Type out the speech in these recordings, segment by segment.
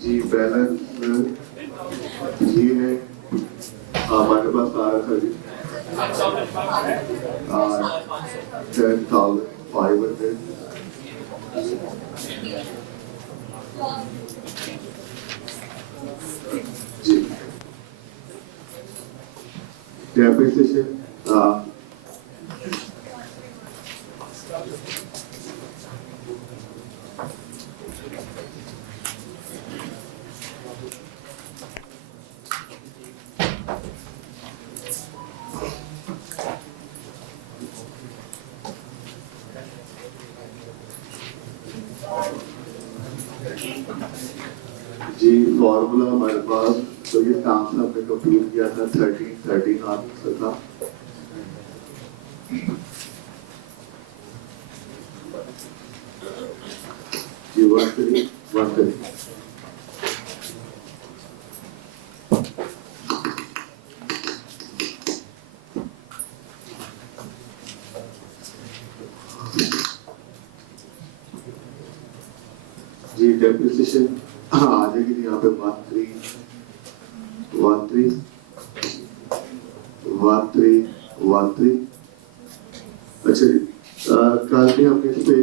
जी बैलेंस ये है हमारे पास आ रहा था जी 10,500. जी, depreciation. जी, फॉर्मूला हमारे पास, तो ये काम से हमने कंप्यूट किया था 13 आर्म्स से था। जी, 13 जी, डेप्रिसिएशन आ जाएगी यहाँ पे 13 अच्छा जी, कल भी हमने इस पे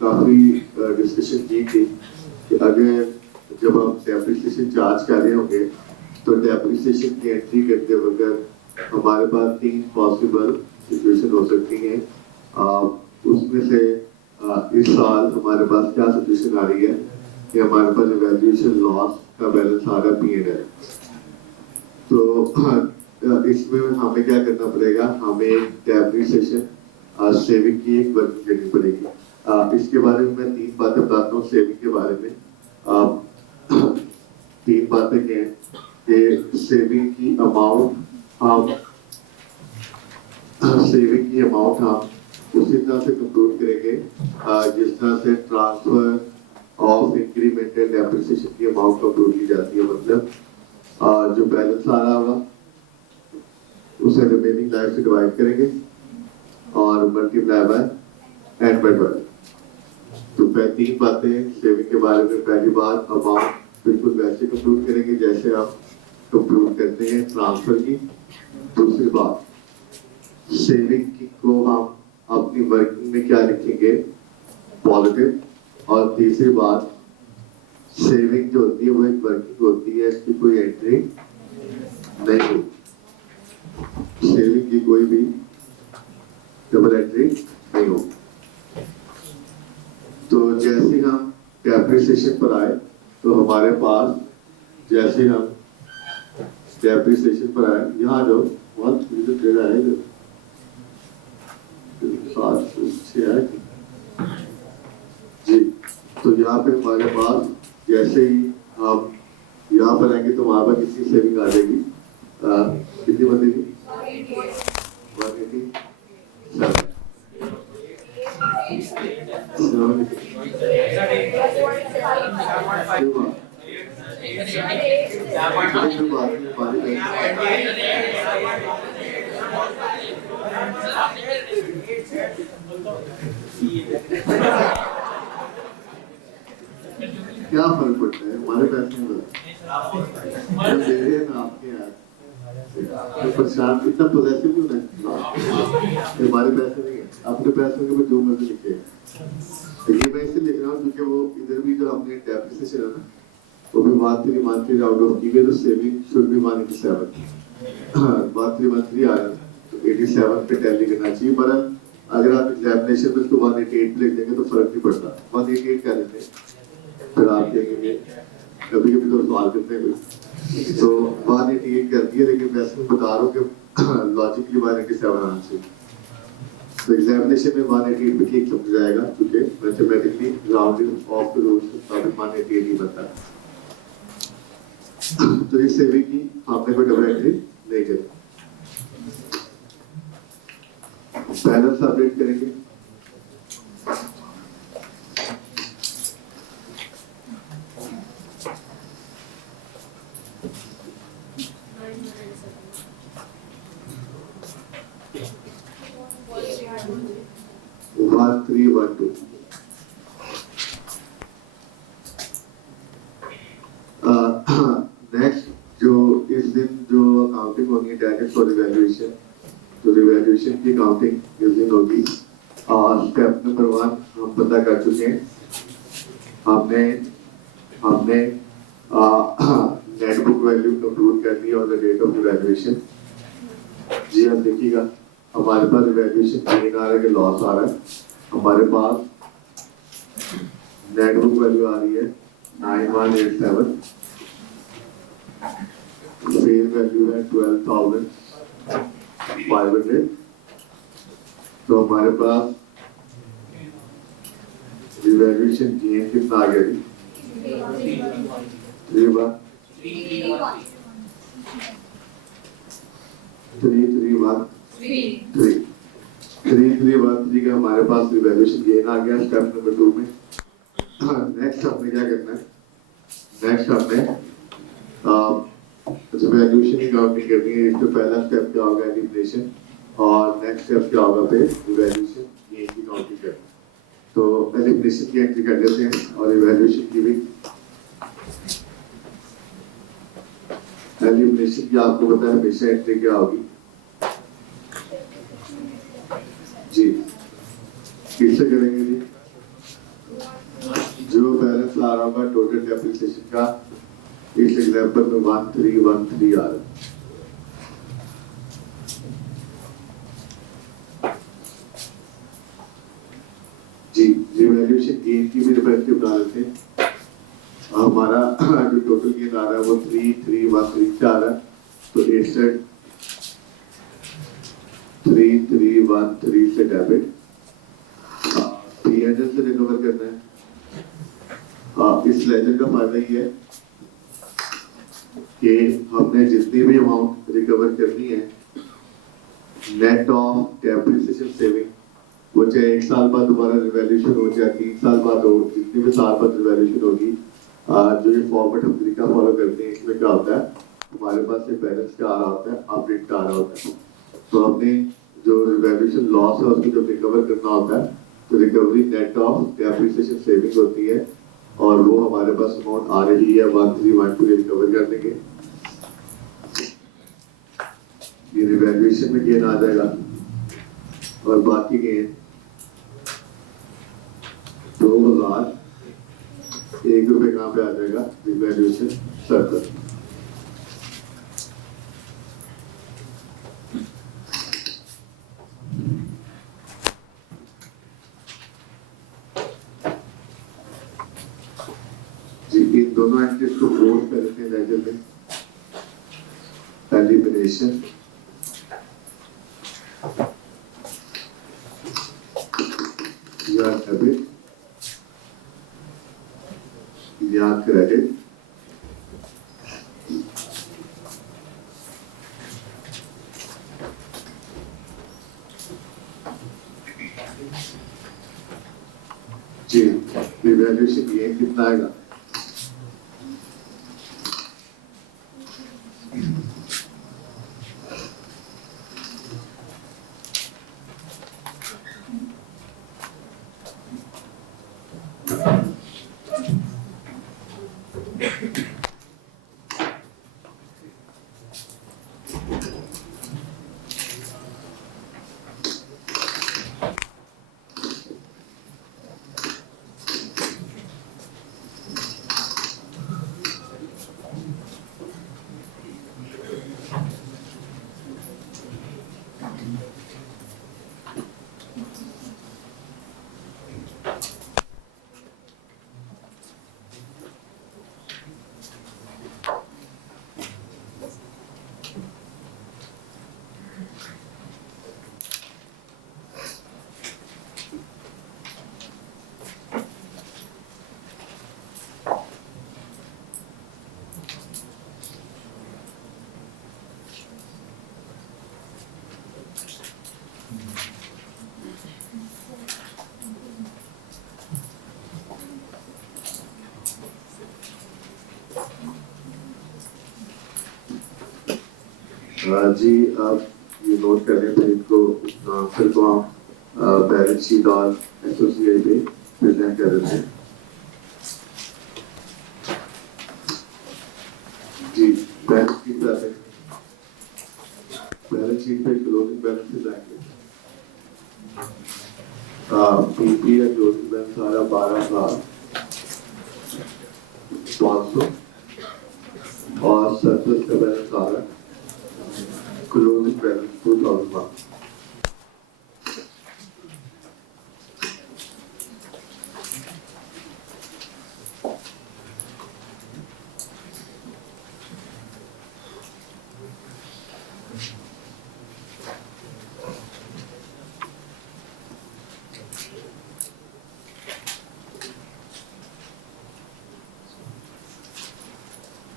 काफी डिस्कशन की थी कि अगर जब हम डेप्रिसिएशन चार्ज कर रहे होंगे तो डेप्रिसिएशन की एंट्री करते वक्त हमारे पास 3 पॉसिबल सिचुएशन हो सकती हैं। उसमें से इस साल हमारे पास क्या सिचुएशन आ रही है कि हमारे पास वैल्यूएशन लॉस का बैलेंस आ रहा P&L। तो इसमें हमें क्या करना पड़ेगा, हमें डेप्रिसिएशन सेविंग की एक वर्किंग करनी पड़ेगी। इसके बारे में मैं 3 बातें बताता हूँ सेविंग के बारे में। 3 बातें क्या हैं कि सेविंग की अमाउंट हम उसी तरह से कंप्यूट करेंगे जिस तरह से ट्रांसफर ऑफ इंक्रीमेंटल डेप्रिसिएशन की अमाउंट कंप्यूट की जाती है। मतलब जो बैलेंस आ रहा होगा उसे रिमेनिंग लाइफ से डिवाइड करेंगे और मल्टीप्लाई बाय एंड बाय 12। तो 3 बातें सेविंग के बारे में। पहली बात, अमाउंट बिल्कुल वैसे कंप्यूट करेंगे जैसे आप कंप्यूट करते हैं ट्रांसफर की। दूसरी बात, सेविंग की को हम अपनी वर्किंग में क्या लिखेंगे, पॉजिटिव। और तीसरी बात, सेविंग जो होती है वो एक वर्किंग होती है, इसकी कोई एंट्री नहीं होती। सेविंग की कोई भी डबल एंट्री नहीं होगी। तो जैसे हम डेप्रिसिएशन पर आए तो हमारे पास, जैसे हम डेप्रिसिएशन पर आए, यहाँ जो डेढ़ आएगा 7 है जी। तो यहाँ पे हमारे पास जैसे ही हम यहाँ पर आएंगे तो वहां पर कितनी सेविंग आ जाएगी, कितनी बनेगी 187। क्या फर्क पड़ता है हमारे पैसे में, दे रहे हैं ना आपके यहाँ। तो परेशान इतना पॉजिटिव क्यों है, हमारे पैसे नहीं है, अपने पैसों के जो मर्जी लिखे। तो ये मैं इसलिए लिख रहा हूँ क्योंकि वो इधर भी जो हमने डेप्रिसिएशन है ना, वो भी 13 आउट ऑफ ईवे, तो सेविंग शुड बी 187। 13 आया तो 87 पे टैली करना चाहिए। पर अगर आप एग्जामिनेशन में उसको 188 लिख देंगे तो फर्क नहीं पड़ता, 188 क्या लेते हैं। फिर आप कहेंगे कभी कभी तो सवाल करते हैं तो 188 कर दिया, लेकिन वैसे मैं बता रहा हूँ कि लॉजिकली 187 आना चाहिए। तो एग्जामिनेशन में 188 पे ठीक समझ जाएगा क्योंकि mathematically rounding off the rules मुताबिक 188 ही बनता है। तो इस सेविंग की आपने कोई डबल एंट्री नहीं करी। बैलेंस अपडेट करेंगे। नेक्स्ट जो इस दिन जो अकाउंटिंग होगी डेट फॉर इवैल्यूएशन, तो रिवैल्यूएशन की काउंटिंग इस दिन होगी। स्टेप नंबर 1 हम पता कर चुके हैं। हमने हमने नेट बुक वैल्यू कंप्यूट कर ली और द डेट ऑफ रिवैल्यूएशन। जी अब देखिएगा हमारे पास रिवैल्यूएशन गेन आ रहा है कि लॉस आ रहा है। हमारे पास नेट बुक वैल्यू आ रही है 9187, फेस वैल्यू है 12,500। तो हमारे पास रिवैल्यूएशन गेन कितना आ गया जी? 3313 का हमारे पास रिवैल्यूएशन गेन आ गया स्टेप नंबर 2 में। नेक्स्ट हमने क्या करना है? नेक्स्ट हमने रिवैल्यूएशन की काउंटिंग करनी है। इसमें पहला स्टेप क्या होगा? एलिमिनेशन, और नेक्स्ट स्टेप क्या होगा? फिर रिवैल्यूएशन गेन की काउंटिंग करनी। तो एलिमिनेशन की एंट्री कर देते हैं और रिवैल्यूएशन की भी। एलिमिनेशन की आपको पता है हमेशा एंट्री क्या होगी जी? किससे करेंगे जी? जो बैलेंस आ रहा होगा टोटल डेप्रिसिएशन का, इस एग्जांपल में 1313 आ रहा है। जी रिवैल्यूएशन गेन की भी रिफ्लेक्टिव बना लेते हैं। हमारा जो टोटल गेन आ रहा है वो 3313 से आ रहा है। तो एसेट 3313 से डेबिट 300 से रिकवर करना है। इस लेजर का फायदा ये है कि हमने जितनी भी अमाउंट रिकवर करनी है नेट ऑफ डेप्रिसिएशन सेविंग, वो चाहे 1 साल बाद दोबारा रिवैल्यूएशन हो, चाहे 3 साल बाद हो, जितने भी साल बाद रिवैल्यूएशन होगी, जो ये फॉर्मेट हम तरीका फॉलो करते हैं इसमें क्या होता है? हमारे पास ये बैलेंस क्या आ रहा होता है? अपडेट का आ रहा होता है। तो हमने जो रिवैल्यूएशन लॉस है उसको जब रिकवर करना होता है तो recovery net of depreciation saving होती है, और वो हमारे पास अमाउंट आ रही है 1312 रिकवर कर देंगे। ये रिवैल्यूएशन में गेन आ जाएगा और बाकी गेन 2001 रुपए कहाँ पे आ जाएगा? Revaluation circle. इन दोनों एंट्रीज को क्लोज करते हैं लेजर में। एलिमिनेशन या डेबिट या क्रेडिट, जी रिवैल्यूएशन गेन कितना आएगा? जी आप ये नोट कर लें, फिर इनको फिर को हम बैलेंस शीट और एसोसिएट पे प्रेजेंट कर देते हैं। जी बैलेंस शीट शीट पे क्लोजिंग बैलेंसेस आएंगे। पीपी या क्लोजिंग बैलेंस आ रहा 12,500 और सरप्लस का बैलेंस आ रहा क्लोजिंग बैलेंस 2,000।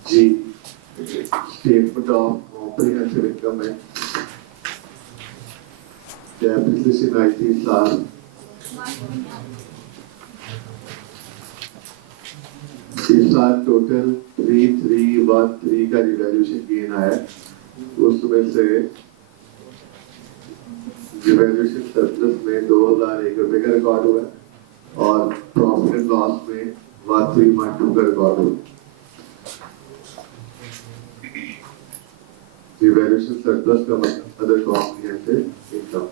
जी, स्टेटमेंट ऑफ कॉम्प्रिहेंसिव इनकम है, डेप्रिसिएशन आई थी साल इस साल टोटल 3313 का रिवैल्यूएशन गेन आया, उसमें से रिवैल्यूएशन सरप्लस में 2001 रुपए का रिकॉर्ड हुआ और प्रॉफिट एंड लॉस में 1312 का रिकॉर्ड हुआ। रिवैल्यूएशन सरप्लस का मतलब अदर कॉम्प्रिहेंसिव इनकम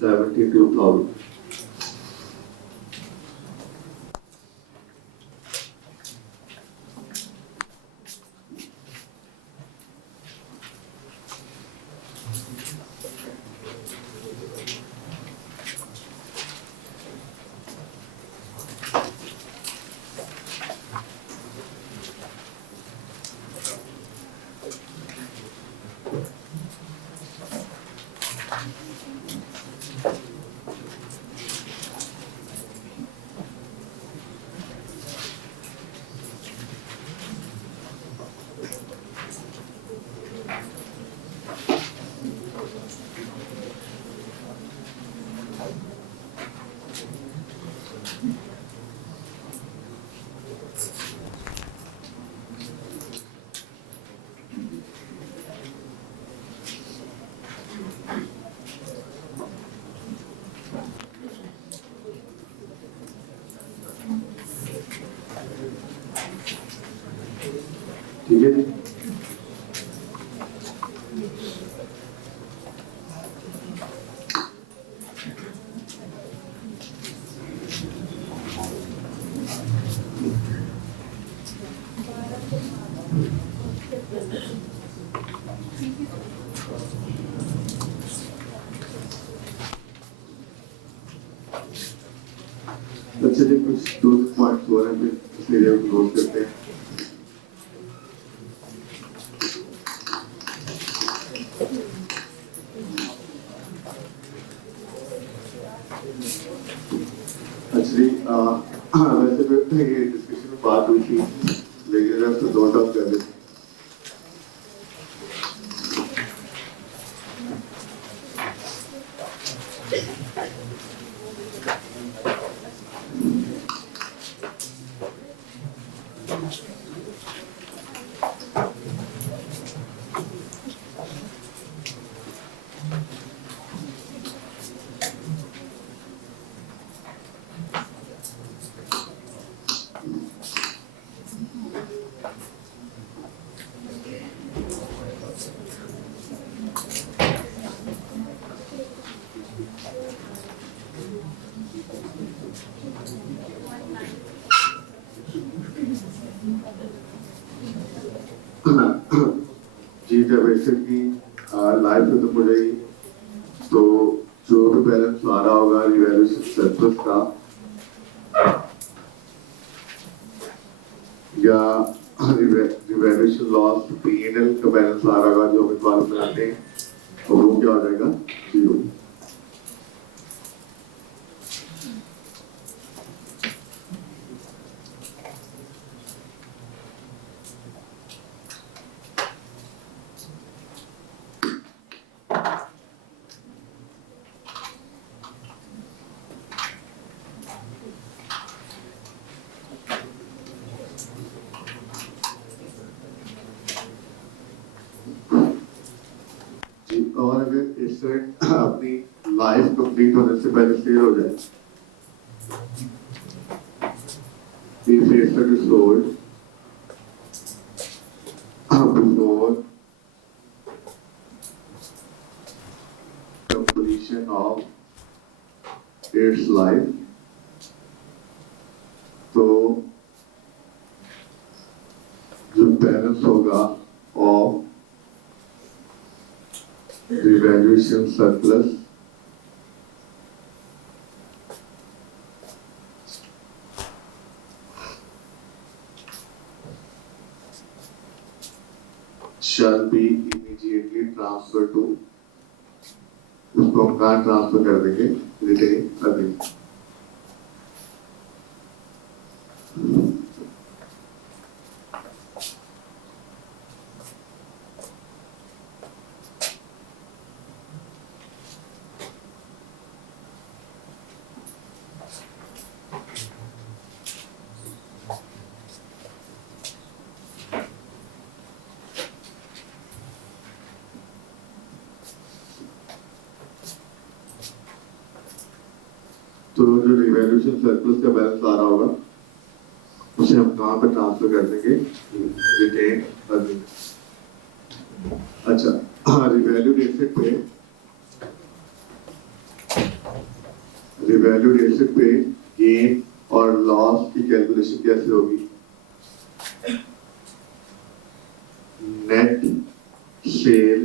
72,000। ठीक है जी। अच्छा जी, कुछ दो पॉइंट्स हो रहे हैं, फिर इस एरिया को क्लोज करते हैं। वैसे तो ये डिस्कशन में बात हुई थी, लेकिन अब तो नोट डाउन कर लेते हैं। जी, जब ऐसे की लाइफ खत्म हो जाएगी तो जो भी बैलेंस आ रहा होगा रिवैल्यूएशन सरप्लस का या रिवैल्यूएशन लॉस पीएनएल का बैलेंस आ रहा होगा जो हम इस बार बनाते हैं, तो वो क्या हो जाएगा? जीरो। और अगर इस अपनी लाइफ कंप्लीट होने से पहले सेल हो जाए। If asset is sold before completion of its life, तो जो बैलेंस होगा of revaluation surplus shall be immediately transferred to, उसको हम कहाँ ट्रांसफर कर देंगे, रिटेन अर्निंग। तो जो रिवैल्यूएशन सरप्लस का बैलेंस आ रहा होगा उसे हम कहाँ पे ट्रांसफर कर देंगे, रिटेन अर्निंग। अच्छा, रिवैल्यूड एसेट पे गेन और लॉस की कैलकुलेशन कैसे होगी? नेट सेल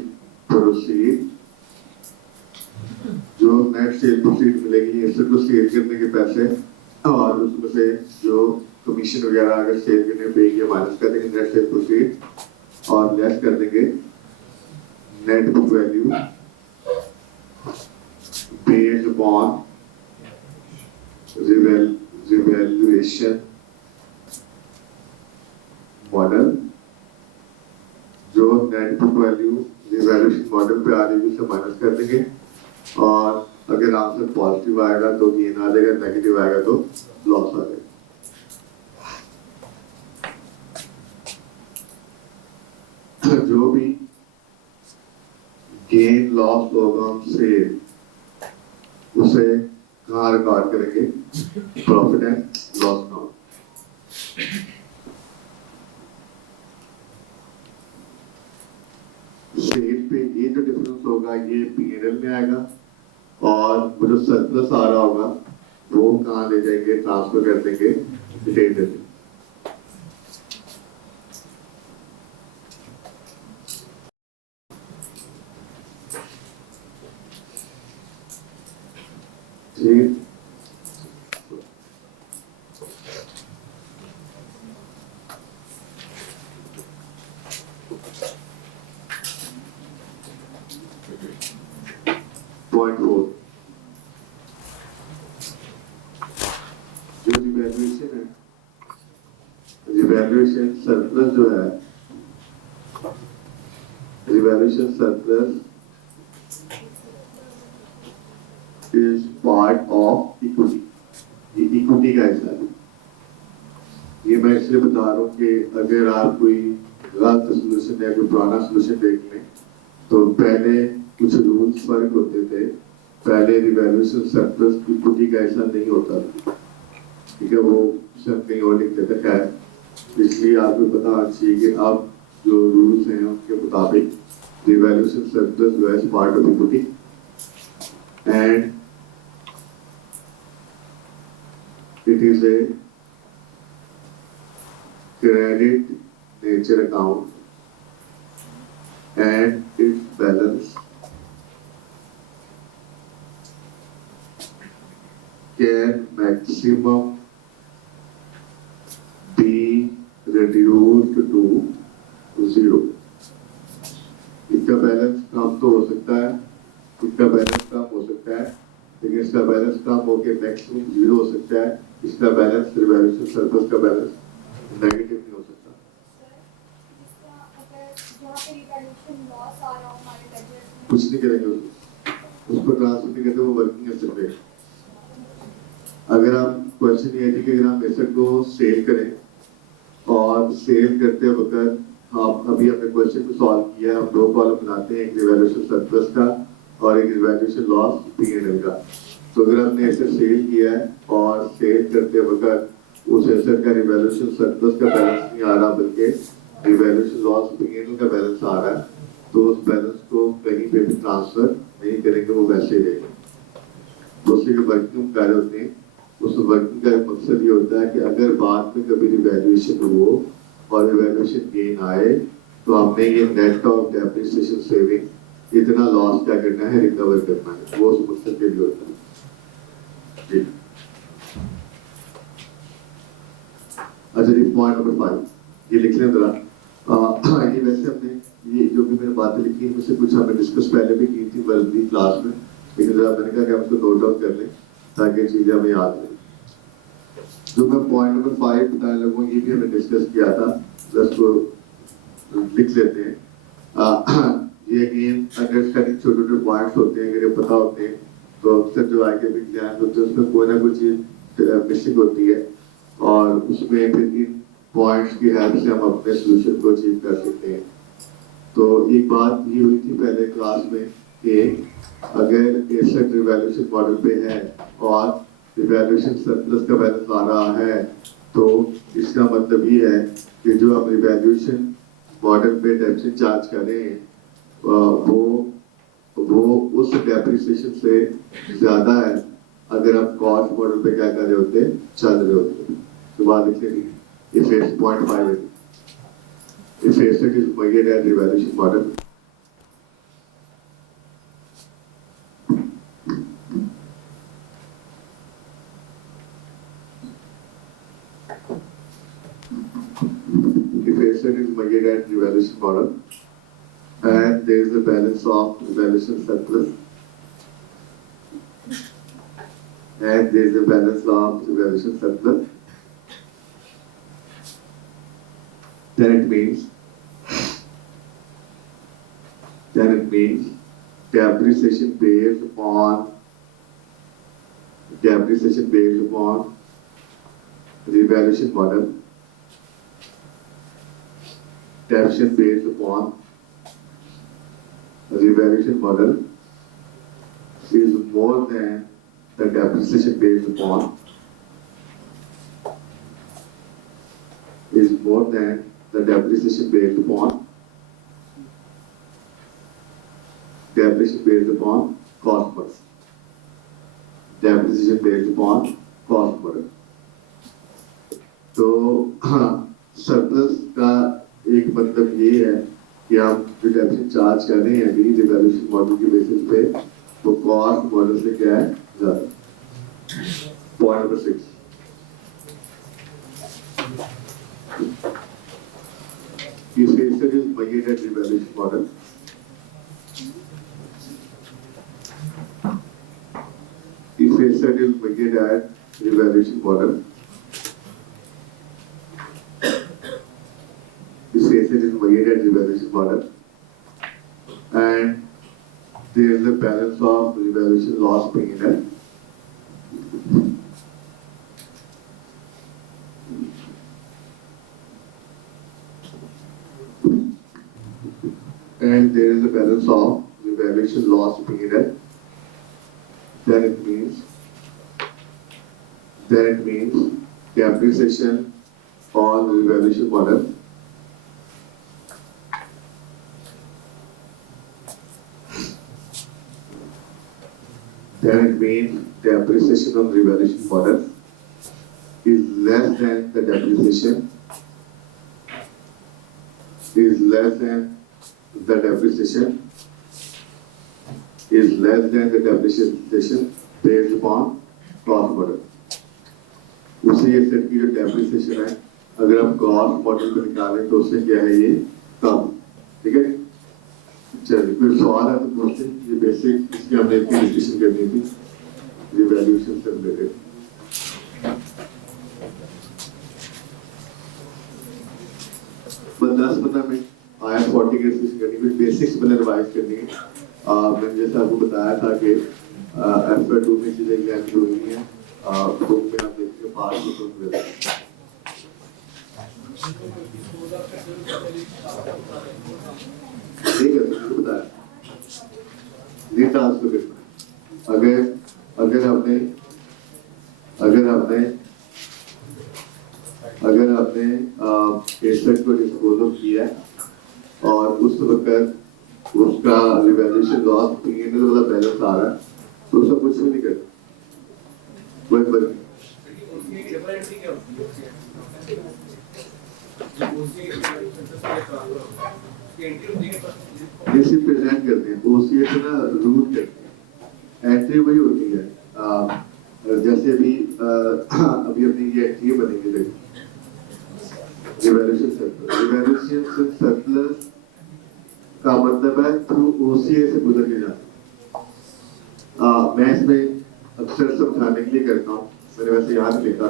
प्रोसीड, जो नेट सेल प्रोसीड मिलेगी एसेट को सेल करने के पैसे, और उसमें से जो कमीशन वगैरह अगर सेल करने पे ये माइनस कर देंगे नेट सेल प्रोसीड, और लेस कर देंगे net book value based upon revaluation model. जो net book value revaluation model पे आ रही है उसे माइनस कर देंगे, और अगर आंसर पॉजिटिव आएगा तो गेन आ जाएगा, नेगेटिव आएगा तो लॉस आ जाएगा। जो भी गेन लॉस होगा हमसे उसे कहाँ रिकॉर्ड करेंगे, profit and loss account. Sale पे ये जो डिफरेंस होगा ये P&L में आएगा, और वो जो सरप्लस आ रहा होगा वो कहाँ ले जाएंगे, ट्रांसफर कर देंगे रिटेन अर्निंग। ठीक, पॉइंट 4, जो रिवैल्यूएशन है, रिवैल्यूएशन सरप्लस जो है, revaluation surplus is part of equity. ये इक्विटी का हिस्सा है। ये मैं इसलिए बता रहा हूँ कि अगर आप कोई गलत सोल्यूशन या कोई पुराना सोल्यूशन देख लें तो पहले कुछ रूल्स फर्क होते थे। पहले रिवैल्यूएशन सरप्लस इक्विटी का हिस्सा नहीं होता था, ठीक है, वो सब कहीं और लिखते थे। खैर, इसलिए आपको पता होना चाहिए कि अब जो रूल्स हैं उनके मुताबिक रिवैल्यूएशन सरप्लस जो है part of equity and it is a credit nature account and its balance can maximum be reduced to 0। इसका बैलेंस कम तो हो सकता है, इसका बैलेंस कम हो सकता है, लेकिन इसका बैलेंस कम होकर मैक्सिमम 0 हो सकता है। इसका बैलेंस रिवैल्यूएशन सरप्लस का बैलेंस नेगेटिव नहीं हो सकता। कुछ नहीं करेंगे उसको ट्रांसफर नहीं करते, वो वर्किंग एसेट है। अगर हम क्वेश्चन ये है कि अगर हम एसेट को सेल करें और सेल करते वक्त हम अभी हमने क्वेश्चन को सॉल्व किया है, हम 2 कॉलम बनाते हैं, एक रिवैल्यूएशन सरप्लस का और एक रिवैल्यूएशन लॉस P&L का। तो अगर हमने एसेट सेल किया है और सेल करते वक्त उस एसेट का रिवैल्यूएशन सरप्लस का बैलेंस नहीं आ रहा बल्कि रिवैल्यूएशन लॉस P&L का बैलेंस आ रहा है, तो उस बैलेंस को कहीं पे भी ट्रांसफर नहीं करेंगे, वो वैसे ही रहेगा। दूसरे के वर्किंग कार्य होते हैं, उस वर्किंग का मकसद ये होता है कि अगर बाद में कभी रिवैल्यूएशन हो और रिवैल्यूएशन गेन आए तो हमने ये नेट ऑफ डेप्रिसिएशन सेविंग इतना लॉस क्या करना है, रिकवर करना है, वो उस मकसद के लिए होता है। जी अच्छा जी, पॉइंट नंबर 5 ये लिख लें जरा। ये वैसे हमने ये जो भी मैंने बातें लिखी हैं उससे कुछ हमने डिस्कस पहले भी की थी वर्दी क्लास में, लेकिन जरा मैंने कहा कि हम उसको नोट डाउन कर लें ताकि चीजें हमें याद रहें। जो मैं पॉइंट नंबर 5 बताने लगूँ ये भी हमने डिस्कस किया था, जस्ट को लिख लेते हैं। ये अगेन अंडरस्टैंडिंग छोटे छोटे पॉइंट्स होते हैं, अगर ये पता होते हैं तो अक्सर जो आगे भी एग्जाम होते हैं उसमें कोई ना कोई चीज मिसिंग होती है और उसमें फिर इन पॉइंट्स की हेल्प से हम अपने सोल्यूशन को अचीव कर सकते हैं। तो एक बात ये हुई थी पहले क्लास में कि अगर एसेट रिवैल्यूएशन मॉडल पे है और रिवैल्यूएशन सरप्लस का बैलेंस आ रहा है तो इसका मतलब ये है कि जो हम रिवैल्यूएशन मॉडल पे डेप्रिसिएशन चार्ज कर रहे हैं वो उस डेप्रिसिएशन से ज्यादा है अगर हम कॉस्ट मॉडल पे क्या कर रहे होते, चल रहे होते। तो बात लिख लेंगे if it's 0.5 if asset is measured at revaluation model if asset is measured at revaluation model and there is a balance of revaluation surplus and there is a balance of revaluation surplus, then it means depreciation based upon revaluation model, depreciation based upon revaluation model is more than the depreciation based upon the depreciation based upon cost model. Depreciation based upon cost model. तो सरप्लस का एक मतलब ये है कि हम जो depreciation charge कर रहे हैं अभी रिवैल्यूएशन मॉडल के बेसिस पे वो कॉस्ट मॉडल से क्या है ज्यादा। Point number 6 if asset is measured at revaluation model if asset is measured at revaluation model and there is a balance of revaluation loss P&L and there is a balance of revaluation loss P&L, then it means depreciation on revaluation model depreciation on revaluation model is less than the depreciation based upon cost model. उसी एसेट की जो डेप्रिसिएशन है अगर हम cost model में निकालें तो उससे क्या है ये कम। ठीक है, चलिए कोई सवाल है तो पूछते हैं। ये बेसिक इसकी हमने इतनी डिस्कशन करनी थी रिवैल्यूएशन से रिलेटेड। बस 10-15 मिनट आया 40 की डिस्कशन करनी, कुछ बेसिक्स मैंने रिवाइज करनी है। मैंने जैसे आपको बताया था कि FY2 में चीजें एग्जाम जो हुई हैं बुक में आप देखिए पास तो मिल ठीक है, तो बताया नहीं ट्रांसफर करना। अगर अगर हमने अगर हमने अगर आपने एसेट को डिस्पोज किया और उस वक्त उसका रिवैल्यूएशन लॉस पीएनएल वाला बैलेंस आ रहा है तो उसका कुछ भी नहीं करना कोई फर्क नहीं। प्रेजेंट करते हैं ओसीए से ना रूट करते हैं एंट्री वही होती है जैसे अभी अभी अपनी ये एंट्री बनेगी देखिए रिवैल्यूएशन सरप्लस का मतलब है थ्रू ओसीए से गुजर के जाना। मैं इसमें अक्सर समझाने के लिए करता हूँ, मैंने वैसे याद लिखा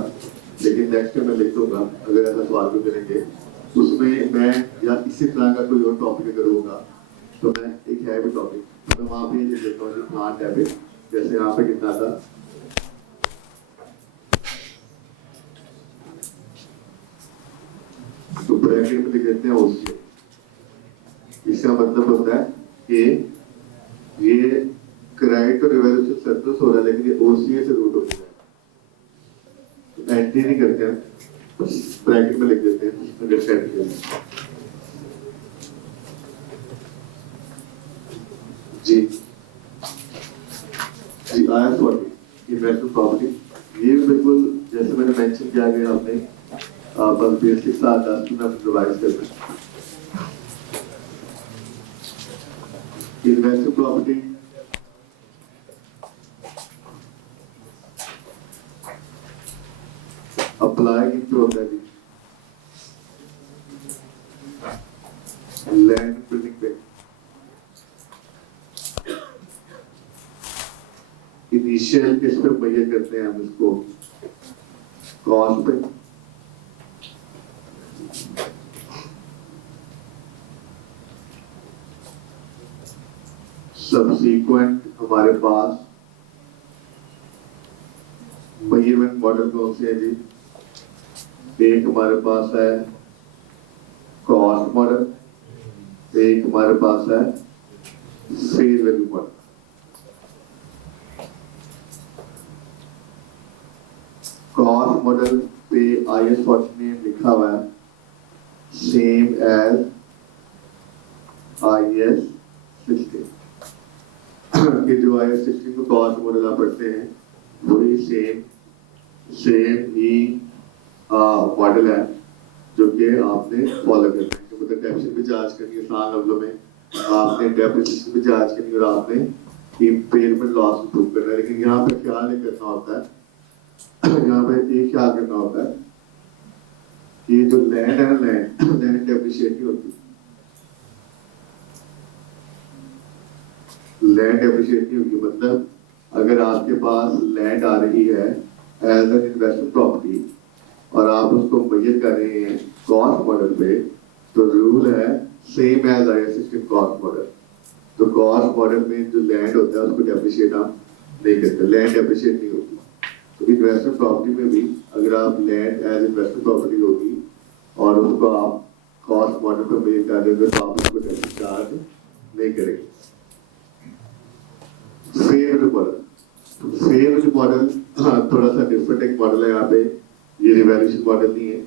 लेकिन नेक्स्ट टाइम मैं लिख दूंगा अगर ऐसा सवाल भी करेंगे उसमें मैं या इसी तरह का कोई और टॉपिक अगर होगा तो मैं एक है भी टॉपिक तो मैं वहाँ पे ये लिखता हूँ प्लांट हैबिट जैसे यहाँ पे कितना था तो ब्रैकेट में लिख देते हैं ओसीए। इसका मतलब होता है कि ये क्रेडिट और रिवैल्यूएशन सरप्लस हो रहा है लेकिन ये ओसीए से रूट हो गया है एंट्री नहीं करते हैं ब्रैकेट में लिख देते हैं अंडरस्टैंड के लिए। जी जी आया 40 इन्वेस्टमेंट प्रॉपर्टी ये बिल्कुल जैसे मैंने मेंशन किया गया आपने बस बेसिक सा 10 मिनट रिवाइज करना इन्वेस्टमेंट प्रॉपर्टी अप्लाई की होता है लैंड बिल्डिंग पे इनिशियल किस पे मुहैया करते हैं हम इसको कॉस्ट पे सबसीक्वेंट हमारे पास मेजरमेंट मॉडल कौन से है जी एक हमारे पास है कॉस्ट मॉडल एक हमारे पास है fair value model. Cost model पे IS 40 में लिखा हुआ है सेम एज IS 16 कि जो IS 16 को कॉस्ट मॉडल आप पढ़ते हैं वही सेम ही मॉडल है जो कि आपने फॉलो करना है मतलब डेप्रिसिएशन भी चार्ज करनी है आसान लफ्जों में आपने डेप्रिसिएशन भी चार्ज करनी है और आपने इम्पेयरमेंट लॉस प्रूव करना है। लेकिन यहाँ पे ख्याल नहीं करना होता है यहाँ पे एक ख्याल करना होता है कि जो लैंड है ना लैंड डेप्रिशिएट नहीं होती लैंड डेप्रिशिएट नहीं होगी मतलब अगर आपके पास लैंड आ रही है एज एन इन्वेस्टमेंट प्रॉपर्टी और आप उसको मेजर कर रहे हैं कॉस्ट मॉडल पे तो रूल है same as IS 16 cost model. तो कॉस्ट मॉडल में जो लैंड होता है उसको डेप्रिशिएट आप नहीं करते लैंड डेप्रिशिएट नहीं होती। तो इन्वेस्टमेंट प्रॉपर्टी में भी अगर आप लैंड एज इन्वेस्टमेंट प्रॉपर्टी होगी और उसको आप कॉस्ट मॉडल पे मेजर कर देंगे तो आप उसको डेप्रिशिएट चार्ज नहीं करेंगे। फेयर वैल्यू मॉडल थोड़ा सा डिफरेंट एक मॉडल है यहाँ पे ये रिवैल्यूएशन मॉडल नहीं है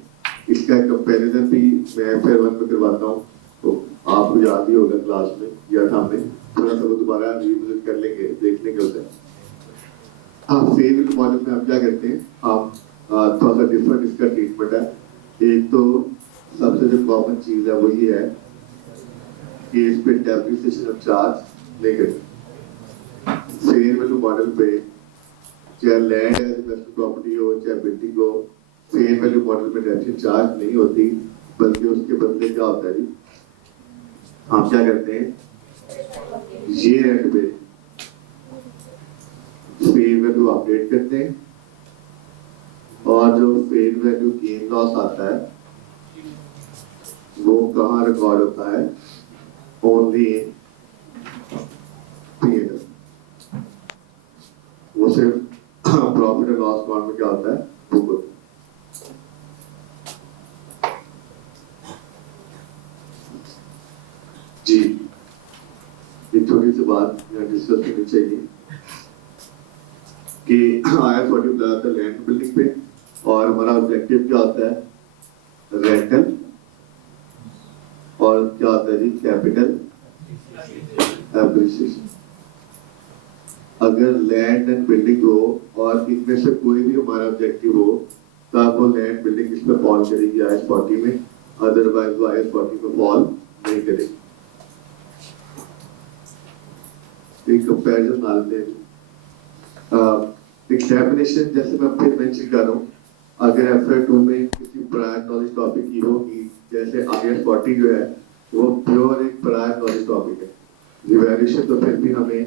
इसका कंपैरिजन भी मैं फेयर वन में करवाता हूँ तो आपको याद ही होगा क्लास में या था हमने थोड़ा सा वो दोबारा रिविजिट कर लेंगे देख लेंगे उसे। हाँ फेयर वैल्यू मॉडल में हम क्या करते हैं हम थोड़ा सा डिफरेंट इसका ट्रीटमेंट है। एक तो सबसे जो कॉमन चीज है वो ये है कि इस पे डेप्रिसिएशन ऑफ चार्ज नहीं करते। फेयर वैल्यू मॉडल पे चाहे लैंड एज इन्वेस्टमेंट प्रॉपर्टी हो चाहे बिल्डिंग हो फेयर वैल्यू मॉडल में डेप्रिसिएशन चार्ज नहीं होती बल्कि उसके बदले क्या होता है जी हम क्या करते हैं ये एंड पे फेयर वैल्यू अपडेट करते हैं और जो फेयर वैल्यू गेन लॉस आता है वो कहाँ रिकॉर्ड होता है ओनली इन P&L। वो सिर्फ प्रॉफिट एंड लॉस अकाउंट में क्या होता है बुक होता है। जी एक छोटी सी बात यहाँ डिस्कस करनी चाहिए कि IS 40 बताया था लैंड बिल्डिंग पे, और हमारा ऑब्जेक्टिव क्या होता है रेंटल, और क्या होता है जी कैपिटल एप्रिसिएशन। अगर लैंड एंड बिल्डिंग हो और इनमें से कोई भी हमारा ऑब्जेक्टिव हो तो आप वो लैंड बिल्डिंग इसमें फॉल करेगी IS 40 में, अदरवाइज वो IS 40 में फॉल नहीं करेगी। एक कंपैरिजन मान लेते हैं, एक डेफिनेशन जैसे मैं फिर मेंशन कर रहा हूँ, अगर FY2 में किसी प्रायर नॉलेज टॉपिक की हो कि जैसे IS 40 जो है वो प्योर एक प्रायर नॉलेज टॉपिक है, रिवैल्यूएशन तो फिर भी हमें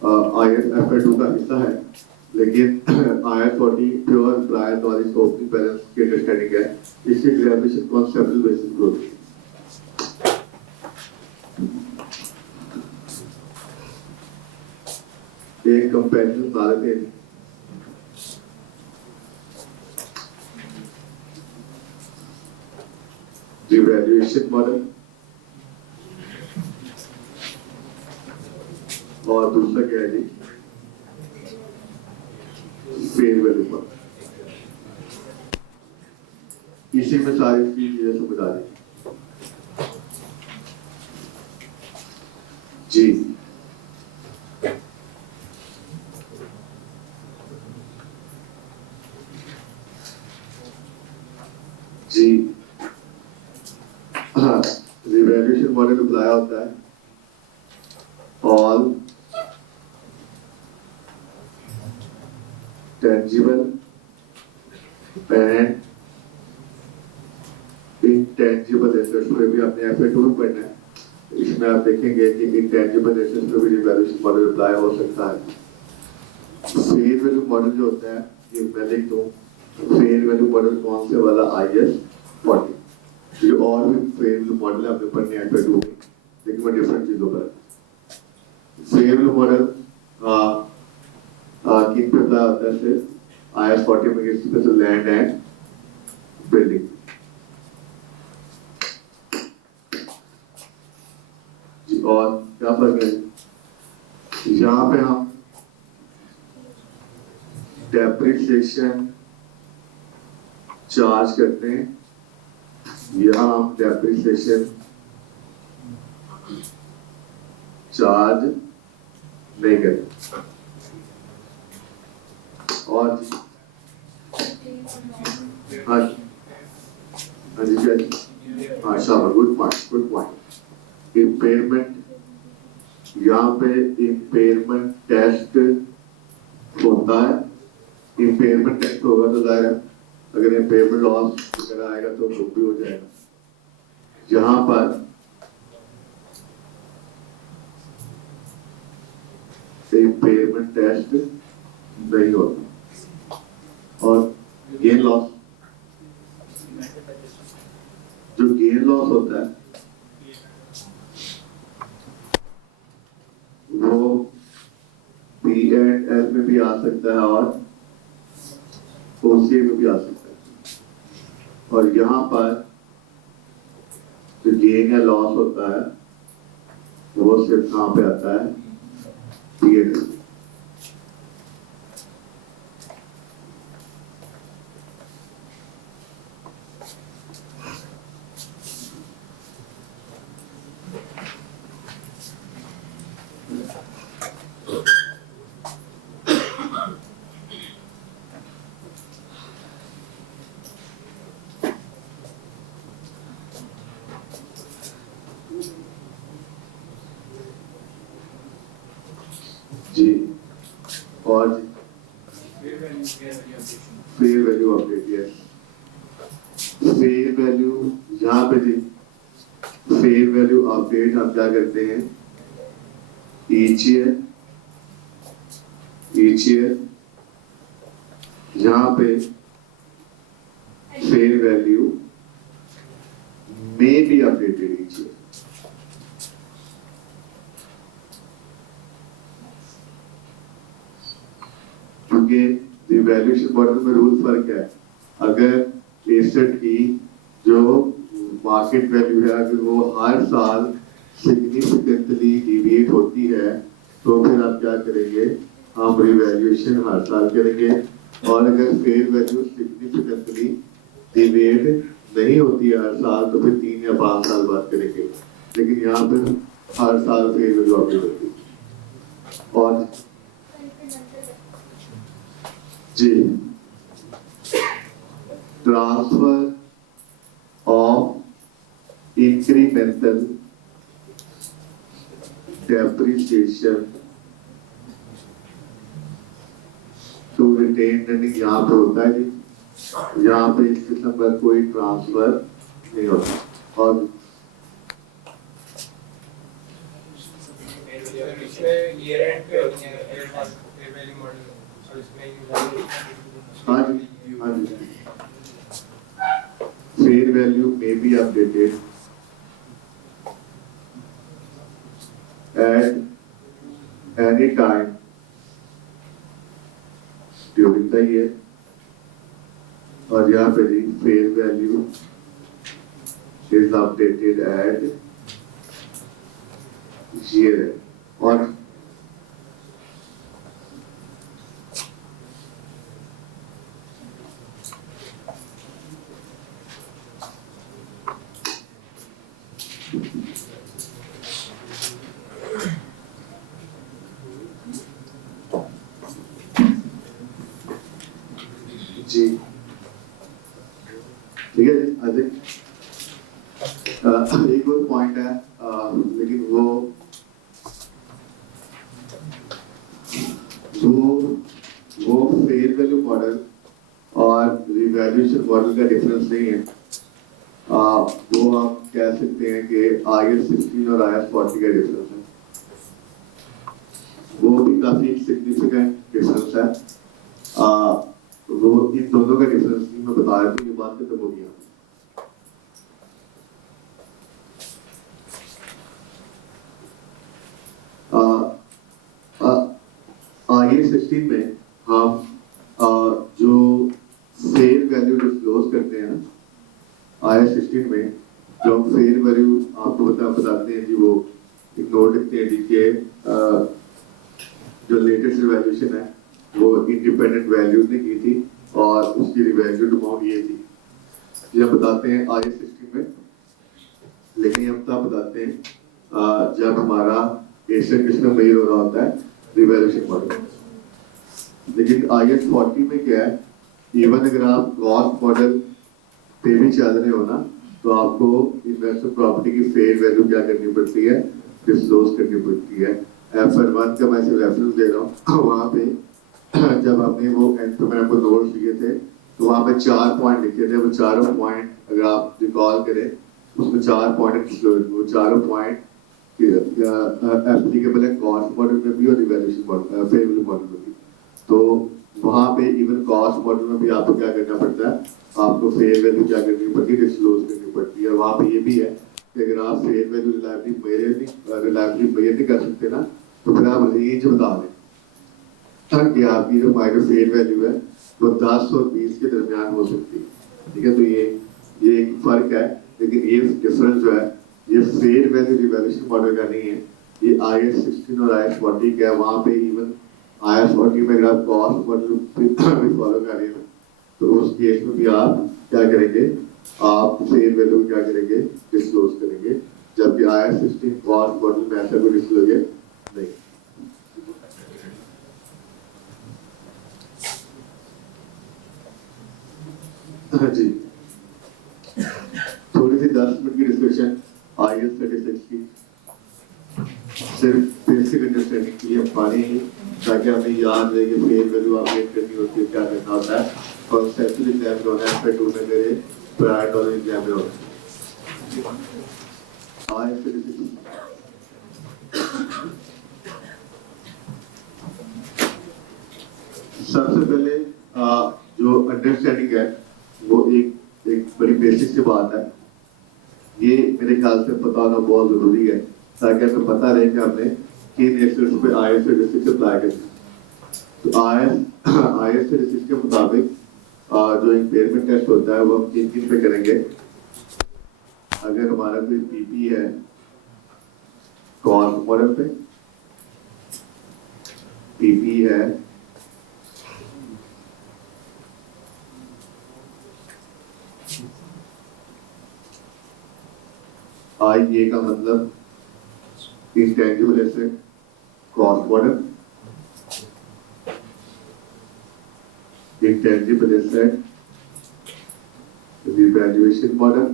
FY2 का हिस्सा है, लेकिन IS 40 pure prior knowledge opening balance की अंडरस्टैंडिंग है, इसकी ग्रेजुएशन कॉन्सेप्चुअल बेसिस पर होती है। एक कंपैरिजन बता रहे थे, रिवैल्यूएशन मॉडल और दूसरा क्या है जी फेयर वैल्यू मॉडल। इसी में सारी चीजें समझ आ रही जी। जी हाँ, रिवैल्यूएशन मॉडल बताया होता है all tangible and intangible assets पे भी आपने FY2 में पढ़ना है, इसमें आप देखेंगे कि intangible assets पे भी रिवैल्यूएशन मॉडल अप्लाई हो सकता है। फेयर वैल्यू मॉडल जो होता है ये मैं लिख दूं, फेयर वैल्यू मॉडल कौन से वाला IS 40, ये और भी फेयर वैल्यू मॉडल आपने पढ़ने हैं FY2 में, लेकिन वो डिफरेंट चीजों पर। फेयर वैल्यू मॉडल किन पे अप्लाई होता है सिर्फ IS 40 में, किसी लैंड एंड बिल्डिंग। और क्या फर्क है, यहाँ पे हम डेप्रिसिएशन चार्ज करते हैं, यहाँ हम डेप्रिसिएशन चार्ज नहीं करते। और हाँ जी हाँ शाबाश, गुड पॉइंट। इम्पेयरमेंट, यहाँ पे इम्पेयरमेंट टेस्ट होता है, इम्पेयरमेंट टेस्ट होगा तो जाएगा, अगर इम्पेयरमेंट लॉस वगैरह आएगा तो बुक भी हो जाएगा। यहाँ पर इम्पेयरमेंट टेस्ट नहीं होता। और गेन लॉस, जो गेन लॉस होता है वो P&L में भी आ सकता है और OCA में भी आ सकता है। और यहाँ पर जो गेन या लॉस होता है वो सिर्फ कहाँ पे आता है P&L। जी और fair value update, yes fair value, यहाँ पे जी फेयर वैल्यू अपडेट हम क्या करते हैं ईच ईयर यहाँ पे fair value may be updated each year। क्योंकि रिवैल्यूएशन मॉडल में रूल फर्क है, अगर एसेट की जो मार्केट वैल्यू है अगर वो हर साल सिग्निफिकेंटली डिविएट होती है तो फिर आप क्या करेंगे, हम रिवैल्यूएशन हर साल करेंगे, और अगर फेयर वैल्यू सिग्निफिकेंटली डिवेट नहीं होती है हर साल तो फिर 3 या 5 साल बाद करेंगे, लेकिन यहाँ पर हर साल फेयर वैल्यू अपडेट होती है। और जी, transfer of incremental depreciation to retain earning यहाँ पे होता है जी, यहाँ पे इस किस्म का कोई ट्रांसफर नहीं होता। और हाँ जी, हाँ जी, fair value may be updated at any time during the year, और यहाँ पे जी fair value is updated at year। और जी ठीक है जी, अजय एक और पॉइंट है, लेकिन वो फेयर वैल्यू मॉडल और रिवैल्यूएशन मॉडल का डिफरेंस नहीं है। वो हम कह सकते हैं कि IAS 16 और IAS 40 का डिफरेंस है, वो भी काफी सिग्निफिकेंट डिफरेंस है। वो इन दोनों का डिफरेंस नहीं मैं बता रहा हूँ, ये बात खत्म हो गया। IAS 16 में हम जो फेयर वैल्यू डिस्क्लोज करते हैं, IAS 16 में जो हम फेयर वैल्यू आपको बताते हैं जी, वो एक नोट लिखते हैं जी के जो लेटेस्ट रिवैल्यूएशन है वो इंडिपेंडेंट वैल्यूज ने की थी और उसकी रिवैल्यूड अमाउंट ये थी, ये हम बताते हैं IAS 16 में। लेकिन हम तब बताते हैं जब हमारा एशियन किस्म मेजर हो रहा होता है रिवैल्यूएशन मॉडल। लेकिन IAS 40 में क्या है, इवन अगर आप कॉस्ट मॉडल पे भी चल रहे हो ना, तो आपको इन्वेस्टमेंट प्रॉपर्टी की फेयर वैल्यू क्या करनी पड़ती है, डिस्क्लोज करनी पड़ती है। FR1 का मैं सिर्फ रेफरेंस दे रहा हूँ, वहाँ पे जब आपने वो मैंने आपको नोट्स दिए थे तो वहाँ पे 4 पॉइंट लिखे थे, वो चारों पॉइंट अगर आप रिकॉल करें उसमें 4 पॉइंट वो चारों पॉइंट एप्लीकेबल है कॉस्ट मॉडल में भी और revaluation model fair value model में भी। तो वहाँ पे इवन कॉस्ट मॉडल में भी आपको क्या करना पड़ता है, आपको फेयर वैल्यू क्या करनी पड़ती है, डिस्क्लोज करनी पड़ती है। वहाँ पे ये भी है कि अगर आप फेयर वैल्यू रिलायबिलिटी मेजर नहीं कर सकते ना, तो फिर आप रेंज बता दें कि आपकी जो माइक्रो फेयर वैल्यू है वो 10 और 20 के दरमियान हो सकती है। ठीक है, तो ये एक फर्क है, लेकिन ये डिफरेंस जो है ये फेयर वैल्यू रिवैल्यूएशन मॉडल का नहीं है, ये IAS 16 और IAS 40 का है। वहाँ पे इवन IAS 40 में अगर आप कॉस्ट मॉडल भी फॉलो कर रहे हैं तो उस केस में भी आप क्या करेंगे, आप फेयर वैल्यू क्या करेंगे, डिस्क्लोज करेंगे, जबकि IAS 16 कॉस्ट मॉडल में ऐसा कोई डिस्क्लोज नहीं। जी, थोड़ी सी 10 मिनट की डिस्कशन IAS 36 की, सिर्फ बेसिक अंडरस्टैंडिंग के लिए पानी ही, ताकि हमें याद रहे कि फेयर वैल्यू अपडेट करनी होती है, क्या करना होता है। कॉन्सेप्चुअल एग्जाम में होना है, FY2 में मेरे प्रायर नॉलेज एग्जाम में होना है। IAS 36 सबसे पहले जो अंडरस्टैंडिंग है वो एक बड़ी बेसिक सी बात है, ये मेरे ख्याल से पता होना बहुत जरूरी है, ताकि हमें पता रहे कि हमने किन एक्सपर्ट्स पे IAS 36 अप्लाई करना है। तो IAS 36 के मुताबिक जो इम्पेयरमेंट टेस्ट होता है वो हम किन किन पे करेंगे। अगर हमारा कोई PP है कॉस्ट मॉडल पे, पीपी है, आई ए का मतलब intangible asset cost model, intangible asset revaluation model,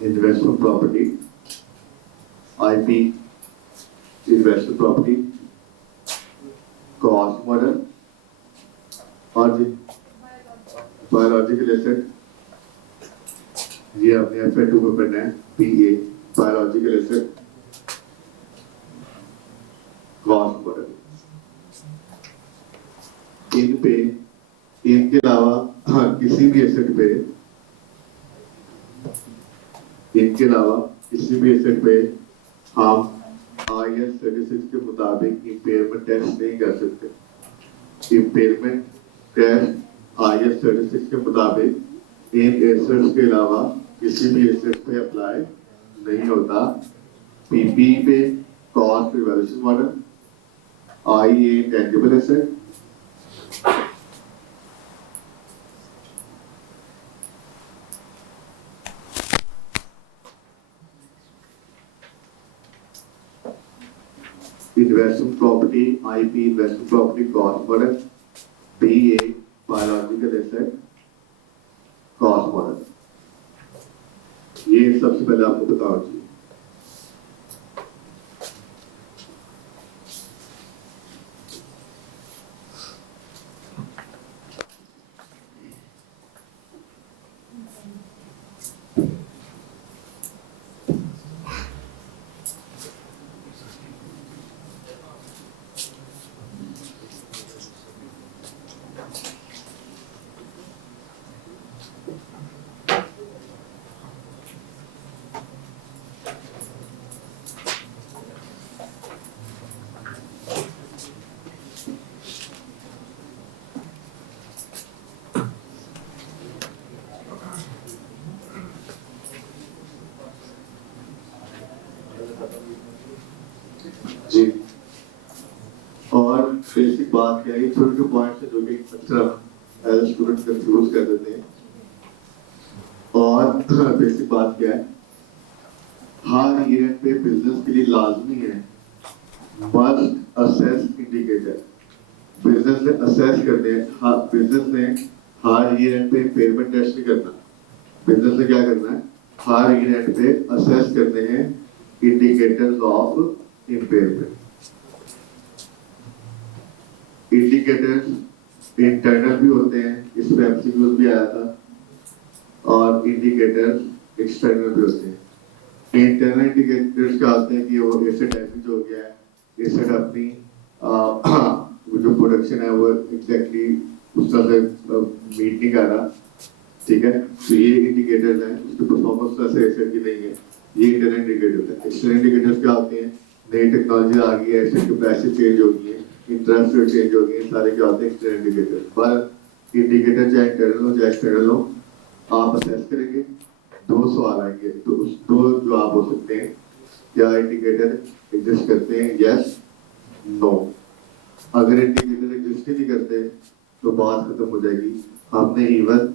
investment property, IP investment property, cost model और biological asset, ये अपने FA2 में पढ़ना है, PA biological asset cost model। इन पे इनके अलावा किसी भी एसेट पे हम IAS 36 के मुताबिक इम्पेयरमेंट टेस्ट नहीं कर सकते। इम्पेयरमेंट टेस्ट IAS 36 के मुताबिक इन एसेट्स के अलावा किसी भी एसेट पे अप्लाई नहीं होता। पीपी पे cost revaluation model, IA intangible asset, investment property, IP investment property cost model, BA biological asset cost model। ये सबसे पहले आपको बताना चाहिए। जी, और बेसिक बात क्या है, छोटे छोटे पॉइंट्स है जो कि अक्सर एज स्टूडेंट कंफ्यूज कर देते हैं। और बेसिक बात क्या है, हर ईयर पे बिजनेस के लिए लाजमी है मस्ट असेस इंडिकेटर। बिजनेस ने असेस करने हैं, बिजनेस ने हर ईयर पे पेमेंट टेस्ट नहीं करना। बिजनेस ने क्या करना है, हर ईयर पे असेस करने हैं indicators of impairment. Indicators internal भी होते हैं, इसमें एमसीक्यूज भी आया था, और इंडिकेटर्स एक्सटर्नल भी होते हैं। इंटरनल इंडिकेटर्स क्या होते हैं कि वो एसेट डैमेज हो गया है, एसेट अपनी जो प्रोडक्शन है वो एग्जैक्टली उसका से मीट नहीं कर रहा, ठीक है, तो ये इंडिकेटर्स हैं। उसकी परफॉर्मेंस से एसेट की नहीं है, ये इंटरनल इंडिकेटर्स है। एक्सटर्नल इंडिकेटर्स क्या होते हैं, नई टेक्नोलॉजी आ गई है, एसेट की प्राइसेस चेंज हो गई है, इंटरेस्ट रेट चेंज हो गई है, सारे क्या होते हैं एक्सटर्नल इंडिकेटर। पर इंडिकेटर चाहे इंटरनल हो चाहे एक्सटर्नल हो, आप असेस करेंगे, दो सवाल आएंगे, तो उस दो जवाब हो सकते हैं, क्या इंडिकेटर एग्जिस्ट करते हैं, यस नो। अगर इंडिकेटर एग्जिस्ट ही नहीं करते तो बात खत्म हो जाएगी। हमने इवन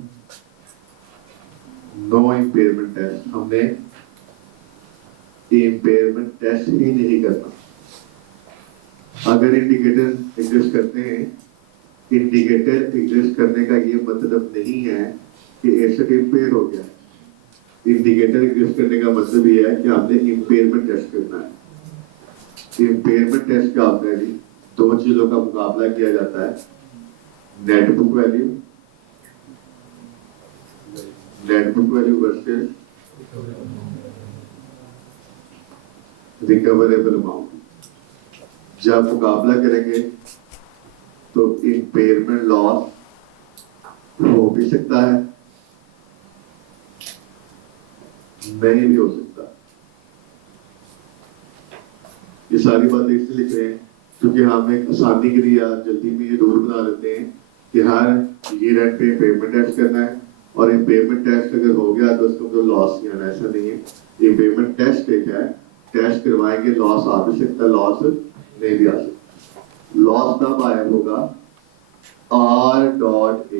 नो इम्पेयरमेंट टेस्ट, हमने इम्पेयरमेंट टेस्ट ही नहीं करना। अगर इंडिकेटर एग्जिस्ट करते हैं, इंडिकेटर एग्जिस्ट करने का ये मतलब नहीं है कि एसेट इम्पेयर हो गया है। इंडिकेटर एग्जिस्ट करने का मतलब ये है कि आपने इम्पेयरमेंट टेस्ट करना है। इम्पेयरमेंट टेस्ट क्या होता है जी, दो चीजों का मुकाबला किया जाता है, net book value versus recoverable amount. जब मुकाबला करेंगे तो इम्पेयरमेंट लॉस हो भी सकता है, नहीं भी हो सकता। ये सारी बातें इसलिए लिख रहे हैं क्योंकि हम एक आसानी के लिए जल्दी में ये रूल बना लेते हैं कि हर ईयर एंड पे पेमेंट टेस्ट करना है, और ये पेमेंट टेस्ट अगर हो गया तो उसको तो लॉस नहीं आना। ऐसा नहीं है, ये पेमेंट टेस्ट एक है, टेस्ट करवाएंगे, लॉस आ भी सकता है, लॉस नहीं भी आ सकता। लॉस तब आया होगा R dot A,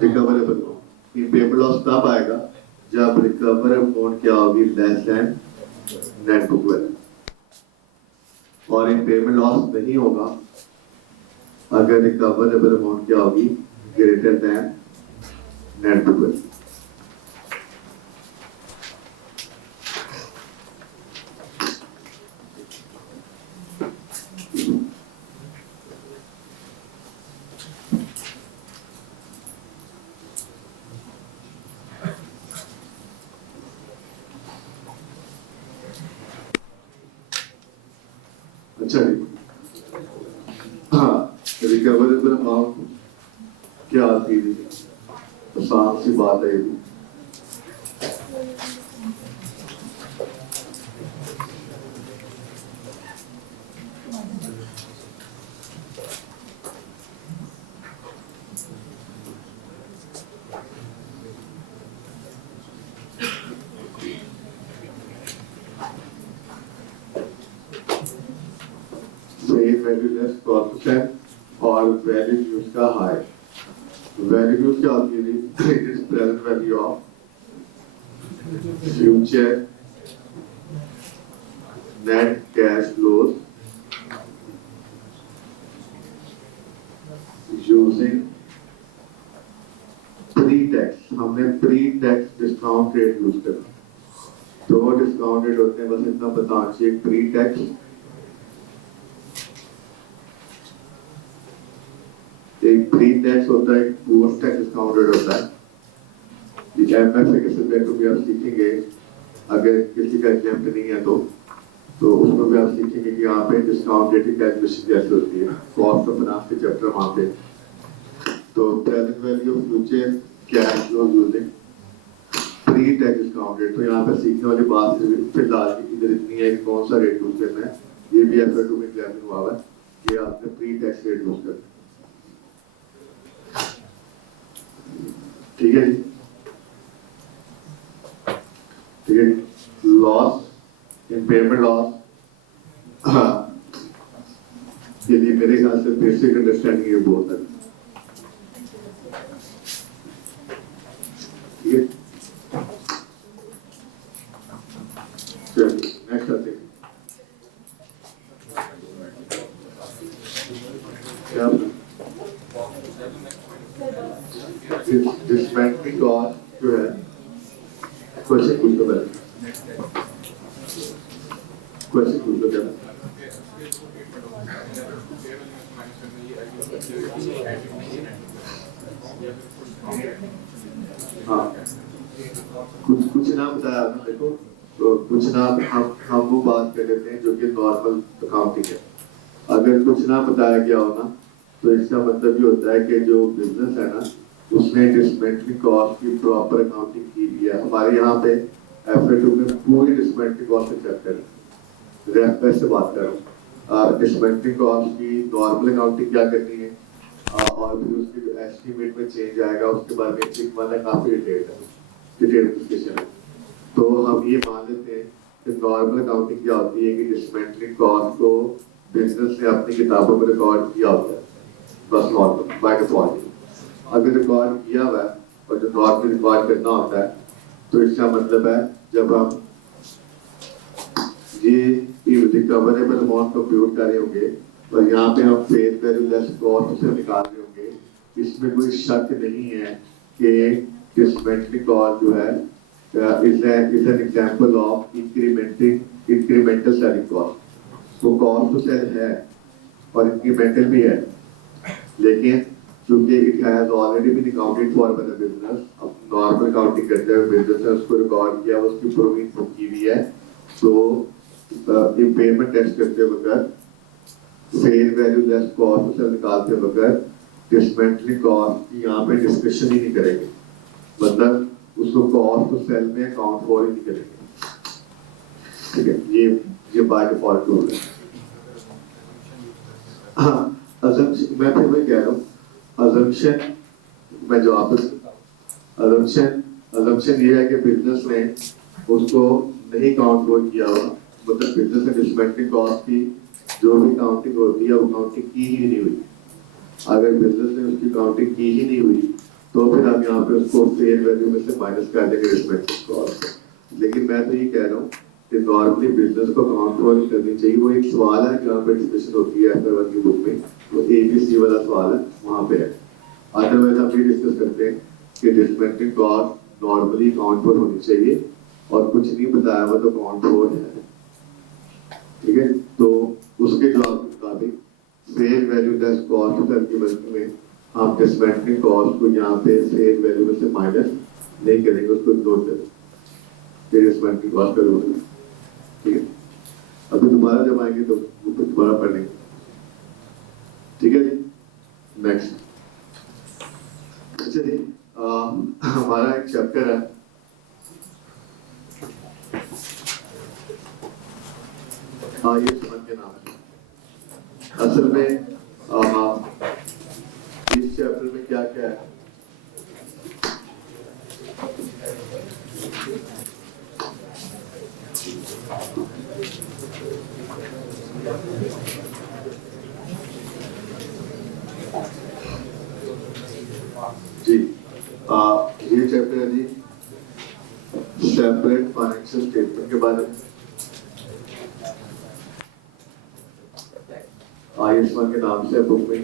recoverable impairable loss तब आएगा जब रिकवर अमाउंट क्या होगी less than net book value, और इम्पेयबल लॉस नहीं होगा अगर रिकवरेबल अमाउंट क्या होगी greater than net book value. अच्छा जी, हाँ, रिकवरेबल अमाउंट क्या आती है, आसान सी बात है ये। फेस वैल्यू लेस कॉस्ट और वैल्यू यूज का हाई। वैल्यू यूज क्या होती है? It is present value of future net cash flows using pre tax. हमने pre tax discount rate use करना। दो डिस्काउंट रेट होते हैं, बस इतना बताना चाहिए। प्री टैक्स, एक प्री टैक्स होता है, एक पोस्ट टैक्स डिस्काउंट रेट होता है। एमएफए के सब्जेक्ट में भी आप सीखेंगे, अगर किसी का एग्जाम नहीं है तो उसमें भी आप सीखेंगे कि यहाँ पे डिस्काउंट रेट की कैलकुलेशन कैसे होती है, कॉस्ट ऑफ फाइनेंस के चैप्टर वहाँ पे। तो present value of future cash flow using pre tax discount rate. तो यहाँ पे सीखने वाली बात फिलहाल इधर इतनी है कि कौन सा रेट यूज करना है। ये भी FA2 में एग्जाम में हुआ है, ये आपने प्री टैक्स रेट यूज करना है। ठीक है जी, ठीक है। लॉस, इम्पेयरमेंट लॉस, हाँ, ये लिए मेरे ख्याल से बेसिक अंडरस्टैंडिंग ये बहुत है। ठीक है, चलिए नेक्स्ट आते हैं। क्या डिसमेंटलिंग कॉस्ट जो है, क्वेश्चन पूछ लो पहले, क्वेश्चन पूछ लो क्या। हाँ, कुछ ना बताया आपने, देखो तो कुछ ना हम वो बात कर लेते हैं जो कि नॉर्मल अकाउंटिंग है। अगर कुछ ना बताया गया हो ना, तो इसका मतलब ये होता है कि जो बिजनेस है ना, उसने डिसमेंटलिंग कॉस्ट की प्रॉपर अकाउंटिंग की भी है। हमारे यहाँ पे FA2 में पूरी डिसमेंटलिंग कॉस्ट एक्सेप्ट है। रेफरेंस से बात कर रहा हूँ। डिसमेंटलिंग कॉस्ट की नॉर्मल अकाउंटिंग क्या करनी है, और फिर उसकी जो एस्टीमेट में चेंज आएगा उसके बाद में वाला काफी डिटेल डिस्कशन है। तो हम ये मान लेते हैं कि नॉर्मल अकाउंटिंग क्या होती है कि डिसमेंटलिंग कॉस्ट को बिजनेस ने अपनी किताबों में रिकॉर्ड किया होता है, बस नॉर्मल बाय डिफॉल्ट। अगर रिकॉर्ड किया हुआ है और जो नॉर्मल रिकॉर्ड करना होता है, तो इसका मतलब है जब हम ये रिकवरेबल अमाउंट कंप्यूट कर रहे होंगे और यहाँ पे हम फेस वैल्यू लेस कॉस्ट से निकाल रहे होंगे, इसमें कोई शक नहीं है कि डिसमेंटलिंग कॉस्ट जो है is an example of incremental selling cost। वो कॉस्ट तो सेल है और इंक्रीमेंटल भी है, लेकिन क्योंकि it has already been accounted for by the business, अब नॉर्मल अकाउंटिंग करते हुए बिजनेस ने उसको रिकॉर्ड किया, उसकी प्रोविजन बुक की हुई है। तो इम्पेयरमेंट टेस्ट करते वक्त फेयर वैल्यू लेस कॉस्ट से निकालते वक्त डिसमेंटलिंग कॉस्ट की यहाँ पे डिस्कशन ही नहीं करेंगे, मतलब उसको कॉस्ट तो सेल में अकाउंट फॉर ही नहीं करेंगे। ठीक है, ये बाय डिफॉल्ट रूल है। हाँ, मैं फिर वही कह रहा हूँ, अजम्पशन मैं जो आपस अजम्पशन ये है कि बिजनेस ने उसको नहीं काउंट हो किया हुआ, मतलब बिजनेस एंड डिसमेंटलिंग कॉस्ट की जो भी काउंटिंग होती है वो काउंटिंग की ही नहीं हुई। अगर बिजनेस ने उसकी काउंटिंग की ही नहीं हुई तो फिर हम यहाँ पे उसको फेयर वैल्यू में से माइनस कर देंगे डिसमेंटलिंग कॉस्ट। लेकिन मैं तो ये कह रहा हूँ कि नॉर्मली बिजनेस को काउंट नहीं करनी चाहिए। वो एक सवाल है जहाँ पे डिस्कशन होती है एफ की बुक में, वो ABC वाला सवाल है, वहाँ पे है। अदरवाइज हम ये डिस्कस करते हैं कि डिसमेंटलिंग कॉस्ट नॉर्मली काउंट पर होनी चाहिए और कुछ नहीं बताया हुआ तो काउंट हो है, ठीक है। तो उसके जवाब के मुताबिक फेयर वैल्यू लेस कॉस्ट करके वर्क में हम डिसमेंटलिंग कॉस्ट को यहाँ पे फेयर वैल्यू में से माइनस नहीं करेंगे, उसको इग्नोर करेंगे, डिसमेंटलिंग कॉस्ट करोगे, ठीक है। अभी दोबारा जब आएंगे तो दोबारा पढ़ेंगे, ठीक है जी। नेक्स्ट, अच्छा जी, हमारा एक चैप्टर है ये समझ के नाम है। असल में इस चैप्टर में क्या क्या है, जी ये चैप्टर है जी सेपरेट फाइनेंशियल स्टेटमेंट के बारे में। आयुष्मान के नाम से बुक में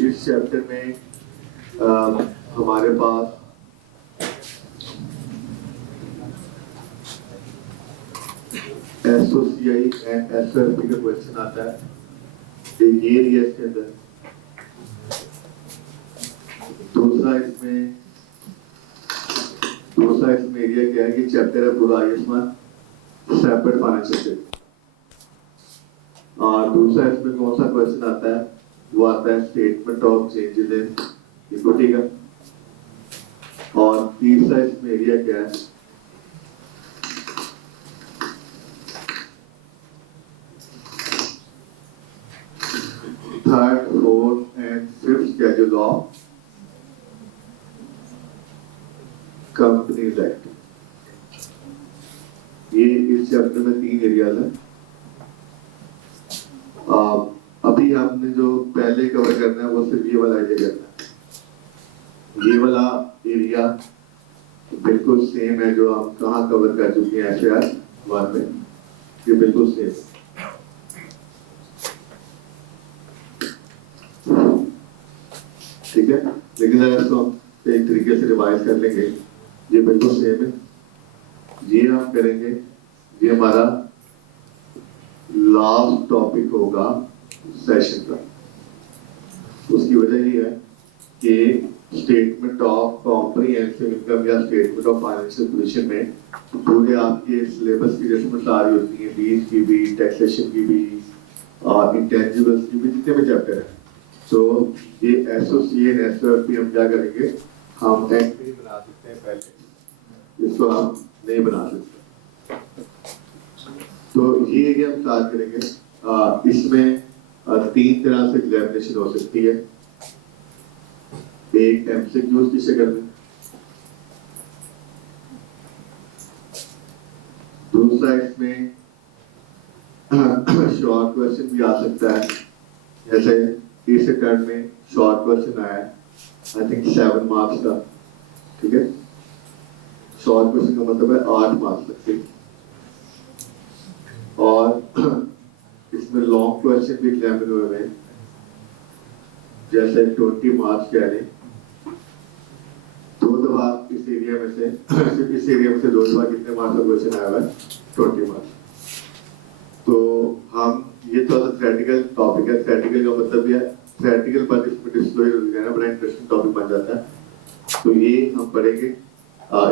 इस चैप्टर में हमारे पास SOCI एंड SOFP का क्वेश्चन आता है, एक ये एरिया इसके अंदर। दूसरा इसमें एरिया क्या है कि चैप्टर है पूरा आयुष्मान सेपरेट फाइनेंशियल स्टेटमेंट। और दूसरा इसमें कौन सा क्वेश्चन आता है, वो आता है statement of changes in equity का। और तीसरा इसमें एरिया क्या है, third, fourth and fifth schedule of companies act. ये इस चैप्टर में 3 एरियाज है। अभी हमने जो पहले कवर करना है वो सिर्फ ये वाला एरिया करना है। ये वाला एरिया बिल्कुल सेम है जो हम कहाँ कवर कर चुके हैं FAR 1 में, ये बिल्कुल सेम है, ठीक है। लेकिन अगर इसको हम एक तरीके से रिवाइज कर लेंगे, ये बिल्कुल सेम है। ये हम करेंगे, ये हमारा लास्ट टॉपिक होगा सेशन का। उसकी वजह ये है कि स्टेटमेंट ऑफ कॉम्प्रिहेंसिव इनकम या स्टेटमेंट ऑफ फाइनेंशियल पोजीशन में पूरे आपके सिलेबस की एडजस्टमेंट सारी होती है, लीज की भी, टैक्सेशन की भी, इंटेंजिबल्स की भी, जितने भी चैप्टर है। तो ये SOCI एंड SOFP हम क्या करेंगे, हम एंट्री बना सकते हैं पहले, इसको हम नहीं बना सकते। तो ये एरिया हम स्टार्ट करेंगे। इसमें 3 तरह से एग्जामिनेशन हो सकती है। एक MCQ की शक्ल में, दूसरा इसमें शॉर्ट क्वेश्चन भी आ सकता है, जैसे इस टर्म में शॉर्ट क्वेश्चन आया है आई थिंक 7 मार्क्स का, ठीक है। शॉर्ट क्वेश्चन का मतलब है 8 मार्क्स तक के। और इसमें लॉन्ग क्वेश्चन भी एग्जामिन हुए हैं, जैसे 20 मार्क्स कह लें। 2 दफा इस एरिया में से इस एरिया में से 2 दफा कितने मार्क्स का क्वेश्चन आया हुआ है, 20 मार्क्स। तो हम ये थोड़ा सा थ्योरेटिकल टॉपिक है, थ्योरेटिकल का मतलब ये है थ्योरेटिकल पर इसमें डिस्क्लोजर हो जाएगा, बड़ा इंटरेस्टिंग टॉपिक बन जाता है। तो ये हम पढ़ेंगे।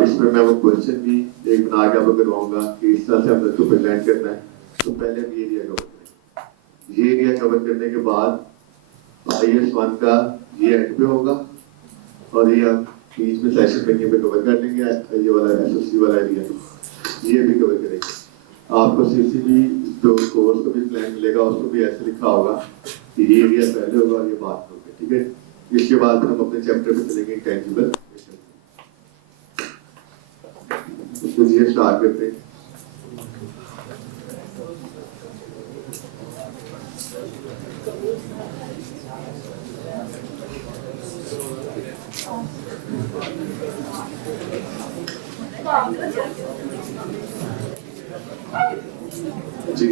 इसमें मैं वो क्वेश्चन भी एक बना के आपको करवाऊंगा कि इस तरह से हमने तो प्रेजेंट करना है। तो पहले हम ये एरिया कवर करेंगे। ये एरिया कवर करने के बाद IAS 1 का ये एंड पे होगा और ये हम बीच में सेशन में पे कवर कर लेंगे। ये वाला SOC वाला एरिया ये भी कवर करेंगे। आपको CCB जो कोर्स का भी प्लान मिलेगा उसको भी ऐसे लिखा होगा कि ये एरिया पहले होगा और ये बाद में होगा, ठीक है। इसके बाद हम अपने चैप्टर पे चलेंगे इंटेंजिबल। तो ये स्टार्ट करते हैं। जी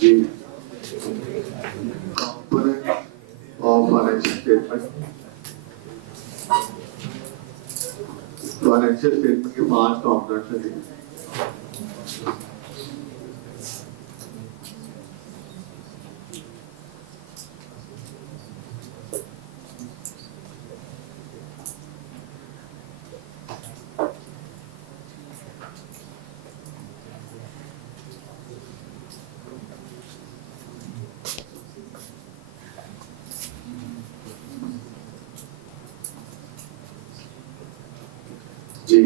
जी component of financial statement. Financial statement के 5 कंपोनेंट्स हैं जी। जी,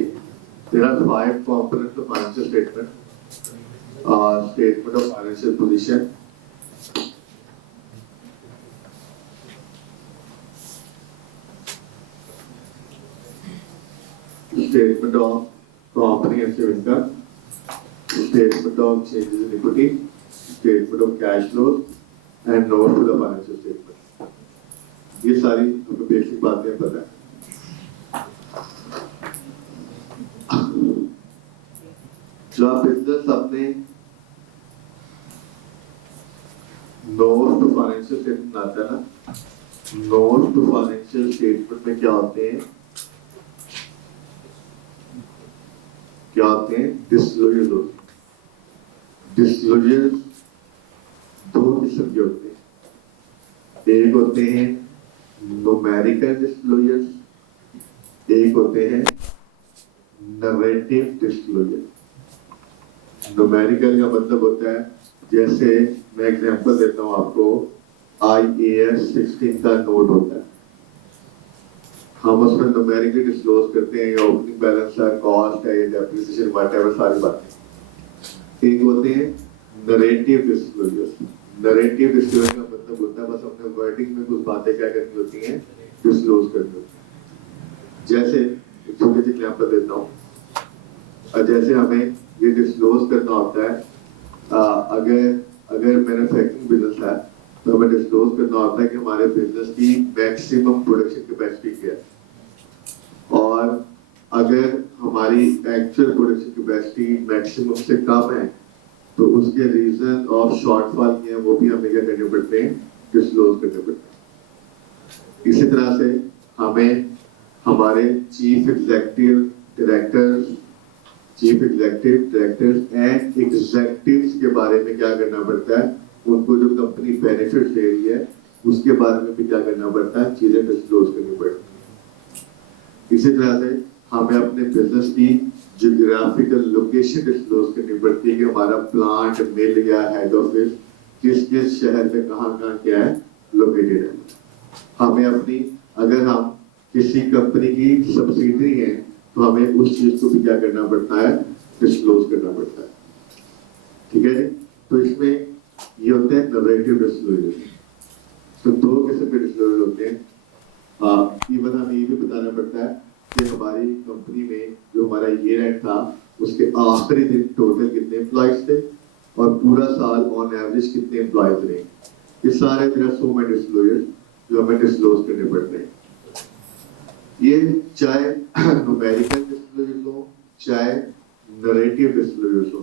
there are 5 components of financial statement. Statement of financial position, statement of comprehensive income, statement of changes in equity, statement of cash flows, and note to the financial statement. ये सारी हमें बेसिक बातें पता है। जब बिजनेस अपने नोट टू फाइनेंशियल स्टेटमेंट आता है ना, नोट टू फाइनेंशियल स्टेटमेंट में क्या होते हैं, डिस्क्लोजर्स होते हैं। डिस्क्लोजर्स 2 किस्म के होते हैं, एक होते हैं न्यूमेरिकल डिस्क्लोजर्स, एक होते हैं नरेटिव डिस्क्लोजर। न्यूमेरिकल का मतलब होता है, जैसे मैं एग्जांपल देता हूँ आपको, IAS 16 का नोट होता है, हम उसमें न्यूमेरिकली डिस्क्लोज करते हैं, ये ओपनिंग बैलेंस है, कॉस्ट है, डेप्रिसिएशन, व्हाटएवर सारी बातें। एक होते हैं नरेटिव डिस्क्लोजर्स। नरेटिव डिस्क्लोजर का मतलब होता है बस अपने वर्डिंग में कुछ बातें क्या करनी होती हैं, डिस्क्लोज करनी होती है। जैसे एक छोटी सी एग्जांपल देता हूँ, जैसे हमें ये डिस्क्लोज करना होता है, अगर मैन्युफैक्चरिंग बिजनेस है तो हमें डिस्क्लोज करना होता है कि हमारे बिजनेस की मैक्सिमम प्रोडक्शन कैपेसिटी क्या है, और अगर हमारी एक्चुअल प्रोडक्शन कैपेसिटी मैक्सिमम से कम है तो उसके रीजन ऑफ शॉर्टफॉल क्या है वो भी हमें क्या करने पड़ते हैं, डिस्क्लोज करने पड़ते हैं। इसी तरह से हमें हमारे chief executive directors and executives के बारे में क्या करना पड़ता है, उनको जो कंपनी बेनिफिट दे रही है उसके बारे में भी क्या करना पड़ता है, चीजें डिस्क्लोज करनी पड़ती है। इसी तरह से हमें अपने बिजनेस की ज्योग्राफिकल लोकेशन डिस्क्लोज करनी पड़ती है कि हमारा प्लांट, मिल या हेड ऑफिस किस किस शहर में कहाँ क्या है, लोकेटेड है। हमें अपनी, अगर हम किसी कंपनी की सब्सिडरी है तो हमें उस चीज को भी क्या करना पड़ता है, डिस्क्लोज करना पड़ता है। ठीक है जी। तो इसमें ये होते हैं नरेटिव डिस्क्लोजर। तो 2 किस्म के डिस्क्लोजर होते हैं। इवन हमें ये भी बताना पड़ता है कि हमारी कंपनी में जो हमारा ईयर एंड था उसके आखिरी दिन टोटल कितने एम्प्लॉयज थे और पूरा साल ऑन एवरेज कितने एम्प्लॉयज रहे। ये सारे मेरा 100 में डिस्क्लोजर जो हमें डिस्क्लोज करने पड़ते हैं। ये चाहे न्यूमेरिकल डिस्क्लोजर्स हो चाहे नरेटिव डिस्क्लोजर्स हो,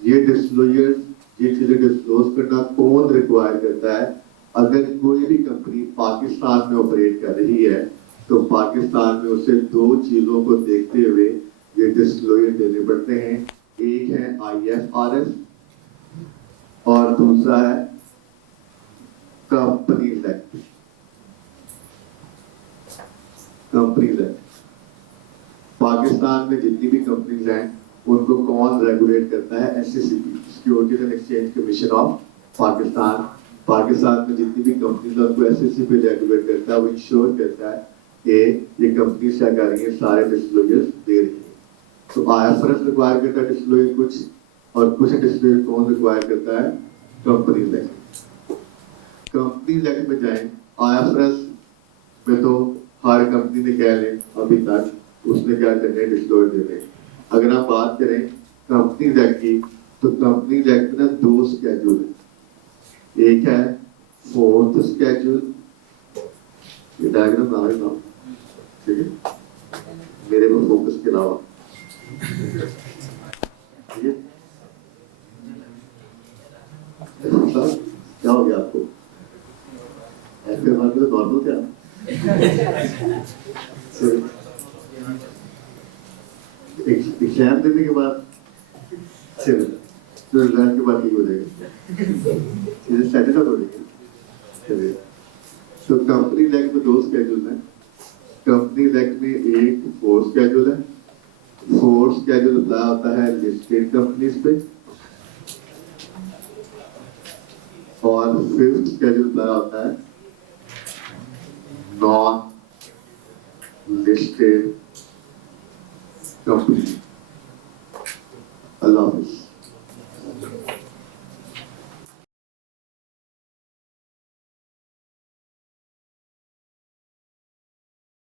ये डिस्क्लोजर्स, ये चीजें डिस्क्लोज करना कौन रिक्वायर करता है, अगर कोई भी कंपनी पाकिस्तान में ऑपरेट कर रही है तो पाकिस्तान में उसे 2 चीजों को देखते हुए ये डिस्क्लोजर देने पड़ते हैं। एक है IFRS और दूसरा है companies act. Companies act, Pakistan में जितनी भी कंपनीज हैं उनको कौन रेगुलेट करता है? SECB, securities and exchange commission of Pakistan. पाकिस्तान में जितनी भी कंपनीज उनको SEC पे रेगुलेट करता है, वो इंश्योर करता है कि ये कंपनी क्या कर रही है, सारे डिस्क्लोजर दे रही है। तो IFRS रिक्वायर करता है डिस्क्लोजर कुछ, और कुछ डिस्क्लोजर कौन रिक्वायर करता है? Companies act. कंपनीज एक्ट में जाए, IFRS में तो हर कंपनी ने कह लें अभी तक उसने क्या करना है, डिस्क्लोजर देने। अगर आप बात करें कंपनीज एक्ट की, तो कंपनीज एक्ट में ना 2 स्केड्यूल है। एक है 4th स्केड्यूल, ये डायग्राम आ रही ना, ठीक है, मेरे में फोकस के अलावा, ठीक है। क्या हो गया आपको? ऐसे बात तो नॉर्मल क्या? एग्जाम देने के बाद चलो, तो रिजल्ट के बाद ठीक हो जाएगा, इसे सेटल आउट हो जाएगा। चलिए, तो कंपनीज एक्ट में 2 स्केड्यूल हैं। कंपनीज एक्ट में एक 4th स्केड्यूल है। 4th स्केड्यूल अप्लाई होता है लिस्टेड कंपनीज पे, और 5th स्केड्यूल अप्लाई होता है नॉन लिस्टेड कंपनी। अल्लाह हाफिज़।